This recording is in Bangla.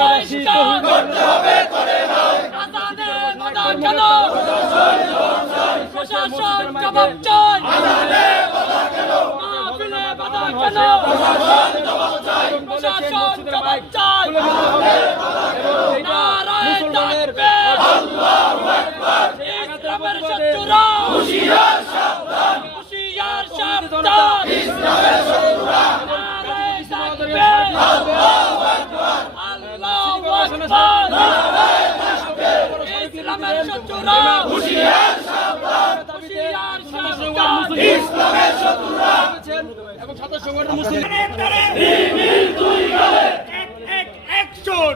এলাকাবাসী করতে হবে করে নয় আদানে বাধা কেন প্রশাসন জবাব চাই আদানে বাধা কেন মাহফিলে বাধা কেন প্রশাসন জবাব চাই প্রশাসন জবাব চাই নারায়ে তাকবীর আল্লাহু আকবার ইসলামের শত্রুরা হুঁশিয়ার সাবধান হুঁশিয়ার সাবধান ইসলামের শত্রুরা নারায়ে তাকবীর আল্লাহু আকবার আল্লাহু আকবার নারায়ে তাকবীর ইসলামের শত্রুরা হুঁশিয়ার সাবধান হুঁশিয়ার সাবধান ইসলামের শত্রুরা এবং ছাত্র সংগঠন মুসলিম মিল দুই গালে এক অ্যাকশন